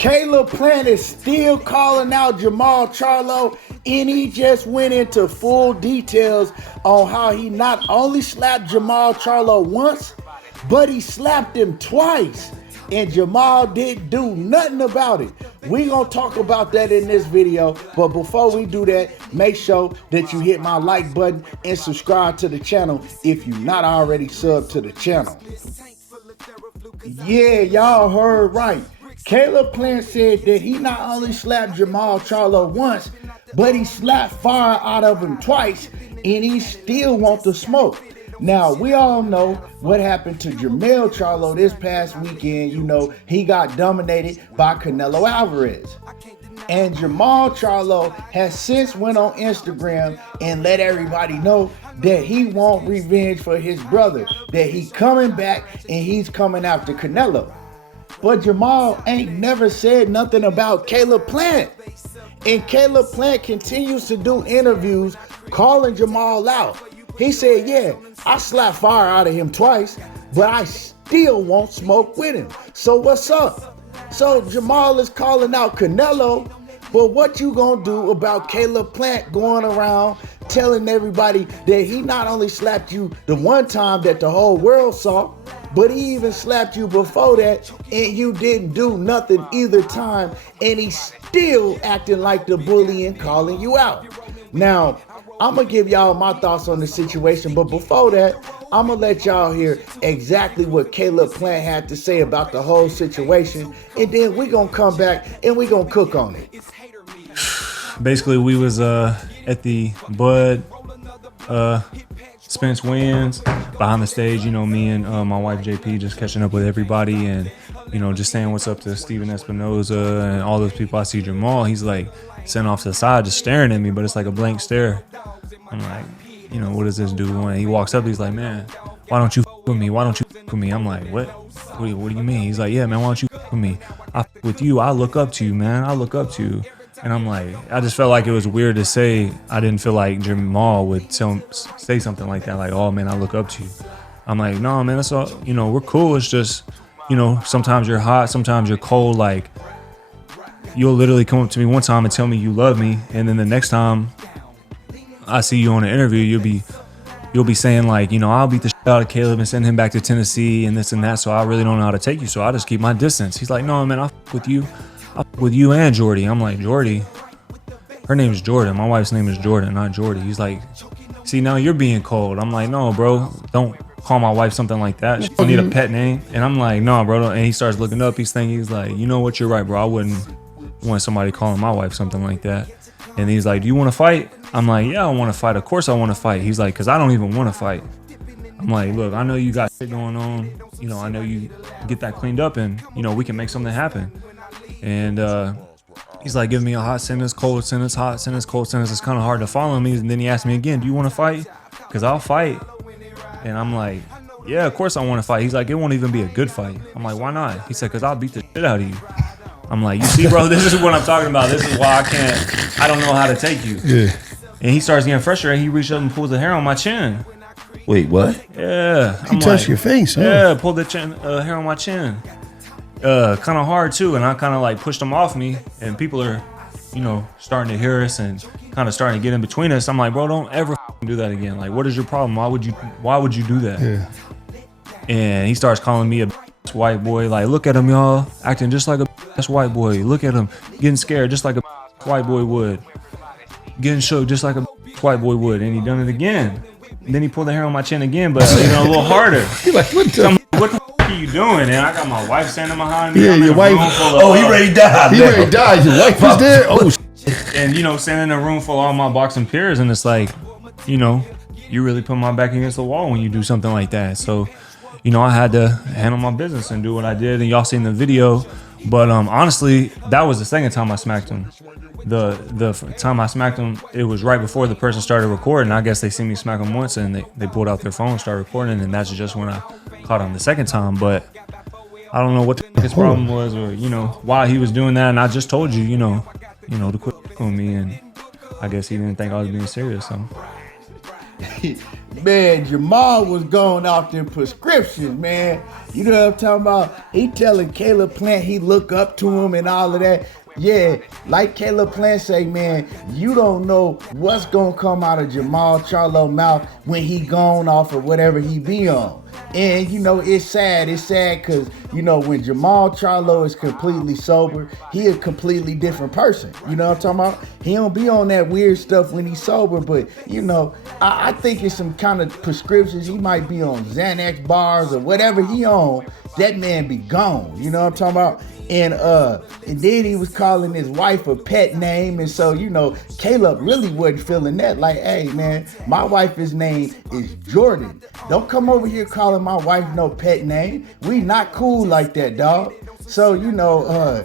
Caleb Plant is still calling out Jermall Charlo, and he just went into full details on how he not only slapped Jermall Charlo once, but he slapped him twice, and Jermall didn't do nothing about it. We gonna talk about that in this video, but before we do that, make sure that you hit my like button and subscribe to the channel if you're not already subbed to the channel. Yeah, y'all heard right. Caleb Plant said that he not only slapped Jermall Charlo once, but he slapped fire out of him twice, and he still wants the smoke. Now, we all know what happened to Jermall Charlo this past weekend. You know, he got dominated by Canelo Alvarez. And Jermall Charlo has since went on Instagram and let everybody know that he want revenge for his brother, that he coming back and he's coming after Canelo. But Jermall ain't never said nothing about Caleb Plant. And Caleb Plant continues to do interviews calling Jermall out. He said, yeah, I slapped fire out of him twice, but I still won't smoke with him. So what's up? So Jermall is calling out Canelo, but what you gonna do about Caleb Plant going around telling everybody that he not only slapped you the one time that the whole world saw, but he even slapped you before that and you didn't do nothing either time, and he's still acting like the bully and calling you out. Now, I'm gonna give y'all my thoughts on the situation, but before that, I'm gonna let y'all hear exactly what Caleb Plant had to say about the whole situation, and then we gonna come back and we gonna cook on it. Basically, we was at the Bud Spence wins behind the stage. You know, me and my wife JP just catching up with everybody, and you know, just saying what's up to Steven Espinoza and all those people. I see Jermall, he's like sitting off to the side just staring at me, but it's like a blank stare. I'm like, you know, what does this dude want? He walks up, he's like, man, why don't you f with me? Why don't you f with me? I'm like, what do you mean? He's like, yeah, man, why don't you f with me? I f with you. I look up to you, man. I look up to you. And I'm like, I just felt like it was weird to say. I didn't feel like Jermall would say something like that, like, oh man, I look up to you. I'm like, no, man, that's all, you know, we're cool. It's just, you know, sometimes you're hot, sometimes you're cold. Like, you'll literally come up to me one time and tell me you love me, and then the next time I see you on an interview, you'll be saying like, you know, I'll beat the shit out of Caleb and send him back to Tennessee and this and that, so I really don't know how to take you, so I just keep my distance. He's like, no, man, I'll f with you. I'll f with you and Jordy. I'm like, Jordy? Her name is Jordan. My wife's name is Jordan, not Jordy. He's like, see, now you're being cold. I'm like, no, bro, don't call my wife something like that. She don't need a pet name. And I'm like, no, bro. And he starts looking up. He's thinking, he's like, you know what? You're right, bro. I wouldn't want somebody calling my wife something like that. And he's like, do you want to fight? I'm like, yeah, I want to fight. Of course I want to fight. He's like, because I don't even want to fight. I'm like, look, I know you got shit going on. You know, I know you get that cleaned up and, you know, we can make something happen. And he's like, give me a hot sentence, cold sentence, hot sentence, cold sentence. It's kind of hard to follow me. And then he asked me again, do you want to fight? Because I'll fight. And I'm like, yeah, of course I want to fight. He's like, it won't even be a good fight. I'm like, why not? He said, because I'll beat the shit out of you. I'm like, you see, bro, this is what I'm talking about. This is why I don't know how to take you. Yeah. And he starts getting frustrated. He reached up and pulls the hair on my chin. Wait, what? Yeah. He touched your face, huh? Yeah, pulled the hair on my chin. Kind of hard, too. And I kind of like pushed him off me. And people are, you know, starting to hear us and kind of starting to get in between us. I'm like, bro, don't ever do that again. Like, what is your problem? Why would you do that? Yeah. And he starts calling me a white boy. Like, look at him, y'all, acting just like a white boy. Look at him getting scared just like a white boy would, getting shook just like a white boy would. And he done it again. And then he pulled the hair on my chin again, but you know, a little harder. Like, what the are you doing? And I got my wife standing behind me. Yeah, your wife. Oh, he ready to die. He ready to die. Your wife was there. Oh, and you know, standing in a room full of all my boxing peers, and it's like, you know, you really put my back against the wall when you do something like that. So, you know, I had to handle my business and do what I did, and y'all seen the video. But honestly, that was the second time I smacked him. The time I smacked him, it was right before the person started recording. I guess they seen me smack him once, and they pulled out their phone and started recording, and that's just when I caught him the second time. But I don't know what his problem was, or you know, why he was doing that. And I just told you, you know, to quit with me, and I guess he didn't think I was being serious. So Man, Jermall was going off them prescriptions, man. You know what I'm talking about? He telling Caleb Plant he look up to him and all of that. Yeah, like Caleb Plant say, man, you don't know what's gonna come out of Jermall Charlo mouth when he gone off or whatever he be on. And you know, it's sad because, you know, when Jermall Charlo is completely sober, he a completely different person. You know what I'm talking about? He don't be on that weird stuff when he's sober, but you know, I think it's some kind of prescriptions. He might be on Xanax bars or whatever he on. That man be gone. You know what I'm talking about? And then he was calling his wife a pet name, and so, you know, Caleb really wasn't feeling that. Like, hey man, my wife's name is Jordan. Don't come over here calling my wife no pet name. We not cool like that, dog. So, you know,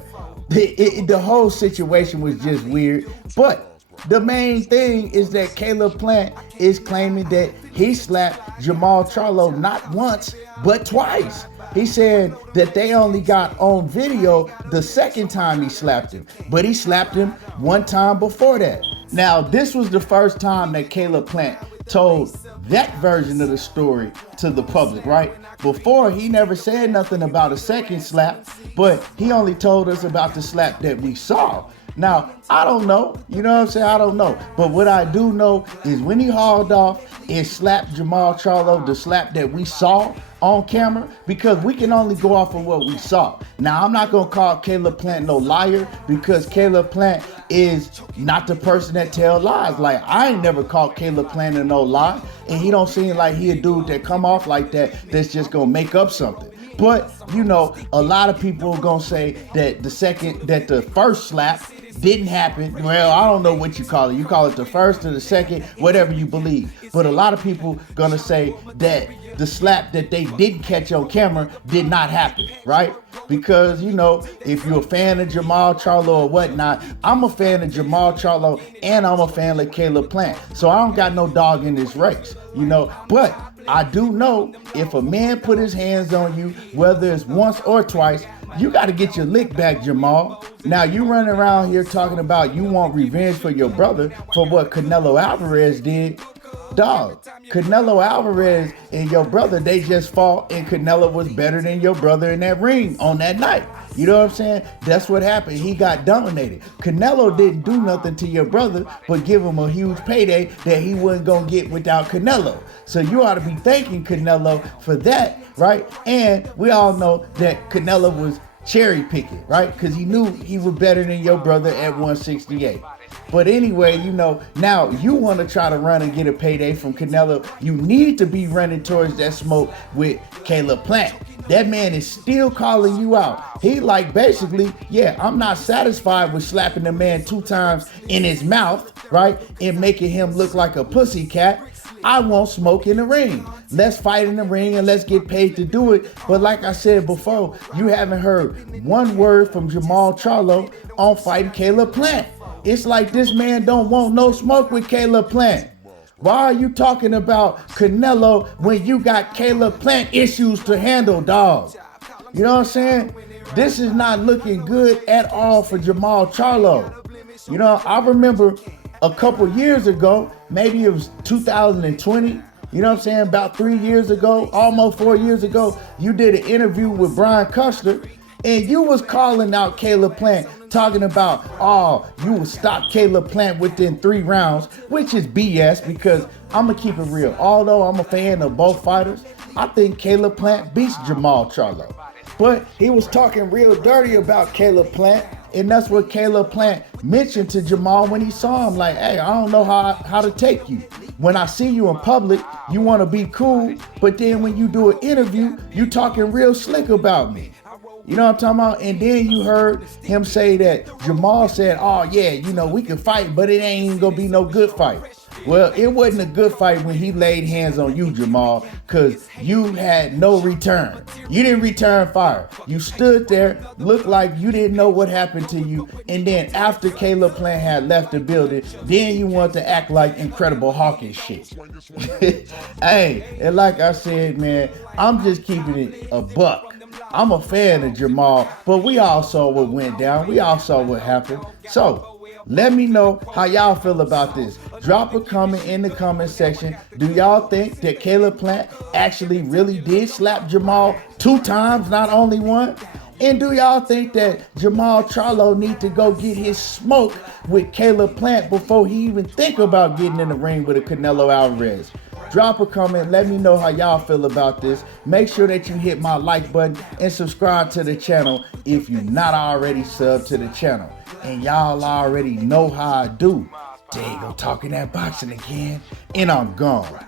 the whole situation was just weird. But the main thing is that Caleb Plant is claiming that he slapped Jermall Charlo not once, but twice. He said that they only got on video the second time he slapped him, but he slapped him one time before that. Now, this was the first time that Caleb Plant told that version of the story to the public, right? Before, he never said nothing about a second slap, but he only told us about the slap that we saw. Now, I don't know, you know what I'm saying? I don't know. But what I do know is when he hauled off and slapped Jermall Charlo, the slap that we saw on camera, because we can only go off of what we saw. Now, I'm not going to call Caleb Plant no liar, because Caleb Plant is not the person that tell lies. Like, I ain't never called Caleb Plant a no lie, and he don't seem like he a dude that come off like that that's just going to make up something. But, you know, a lot of people are going to say that the first slap didn't happen. Well, I don't know what you call it. You call it the first or the second, whatever you believe. But a lot of people gonna say that the slap that they didn't catch on camera did not happen, right? Because, you know, if you're a fan of Jermall Charlo or whatnot, I'm a fan of Jermall Charlo and I'm a fan of Caleb Plant. So I don't got no dog in this race, you know. But I do know if a man put his hands on you, whether it's once or twice, you got to get your lick back, Jermall. Now, you running around here talking about you want revenge for your brother for what Canelo Alvarez did. Dog, Canelo Alvarez and your brother, they just fought, and Canelo was better than your brother in that ring on that night. You know what I'm saying? That's what happened. He got dominated. Canelo didn't do nothing to your brother but give him a huge payday that he wasn't going to get without Canelo. So you ought to be thanking Canelo for that, right? And we all know that Canelo was cherry picking, right? Because he knew he was better than your brother at 168. But anyway, you know, now you want to try to run and get a payday from Canelo. You need to be running towards that smoke with Caleb Plant. That man is still calling you out. He like basically, yeah, I'm not satisfied with slapping the man 2 times in his mouth, right? And making him look like a pussycat. I want smoke in the ring. Let's fight in the ring and let's get paid to do it. But like I said before, you haven't heard one word from Jermall Charlo on fighting Caleb Plant. It's like this man don't want no smoke with Caleb Plant. Why are you talking about Canelo when you got Caleb Plant issues to handle, dog? You know what I'm saying? This is not looking good at all for Jermall Charlo. You know, I remember a couple years ago, maybe it was 2020, you know what I'm saying, about 3 years ago, almost 4 years ago, you did an interview with Brian Custer, and you was calling out Caleb Plant, talking about, oh, you will stop Caleb Plant within 3 rounds, which is BS, because I'm going to keep it real. Although I'm a fan of both fighters, I think Caleb Plant beats Jermall Charlo. But he was talking real dirty about Caleb Plant, and that's what Caleb Plant mentioned to Jermall when he saw him. Like, hey, I don't know how to take you. When I see you in public, you want to be cool, but then when you do an interview, you talking real slick about me. You know what I'm talking about? And then you heard him say that Jermall said, oh yeah, you know, we can fight, but it ain't even gonna be no good fight. Well, it wasn't a good fight when he laid hands on you, Jermall, because you had no return. You didn't return fire. You stood there, looked like you didn't know what happened to you, and then after Caleb Plant had left the building, then you want to act like Incredible Hulk and shit. Hey, and like I said, man, I'm just keeping it a buck. I'm a fan of Jermall, but we all saw what went down. We all saw what happened. So, Let me know how y'all feel about this. Drop a comment in the comment section. Do y'all think that Caleb Plant actually really did slap Jermall 2 times, not only 1? And do y'all think that Jermall Charlo need to go get his smoke with Caleb Plant before he even think about getting in the ring with a Canelo Alvarez? Drop a comment. Let me know how y'all feel about this. Make sure that you hit my like button and subscribe to the channel if you're not already subbed to the channel. And y'all already know how I do. There you go, talking that boxing again. And I'm gone.